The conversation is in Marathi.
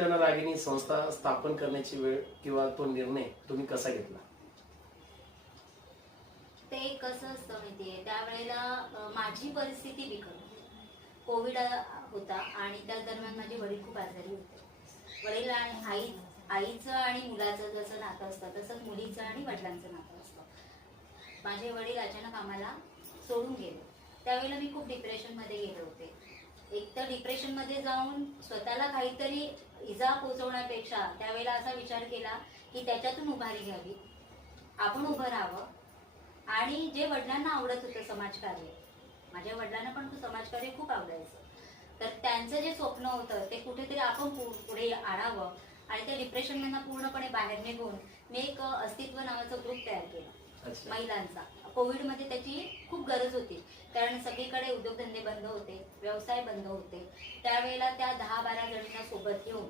रागिणी संस्था स्थापन करण्याची वेळ किंवा तो निर्णय तुम्ही कसा घेतला? ते कसं असतं माहितीये, त्यावेळेला माझी परिस्थिती बिकट होती. कोविड होता आणि त्या दरम्यान माझे वडील खूप आजारी होते. वडील आणि आईचं आणि मुलाचं जसं नातं असतं तसंच मुलीचं आणि वडिलांचं नातं असतं. माझे वडील अचानक आम्हाला सोडून गेले. त्यावेळेला मी खूप डिप्रेशनमध्ये गेले होते. एक तर डिप्रेशनमध्ये जाऊन स्वतःला काहीतरी इजा पोचवण्यापेक्षा त्यावेळेला असा विचार केला की त्याच्यातून उभारी घ्यावी, आपण उभं राहावं. आणि जे वडिलांना आवडत होतं समाजकार्य, माझ्या वडिलांना पण समाजकार्य खूप आवडायचं, तर त्यांचं जे स्वप्न होतं ते कुठेतरी आपण पुढे आणावं. आणि त्या डिप्रेशनमधून पूर्णपणे बाहेर निघून मी एक अस्तित्व नावाचा ग्रुप तयार केला महिलांचा. कोविडमध्ये त्याची खूप गरज होती, कारण सगळीकडे उद्योगधंदे बंद होते, व्यवसाय बंद होते. त्यावेळेला त्या 10-12 जणींना सोबत घेऊन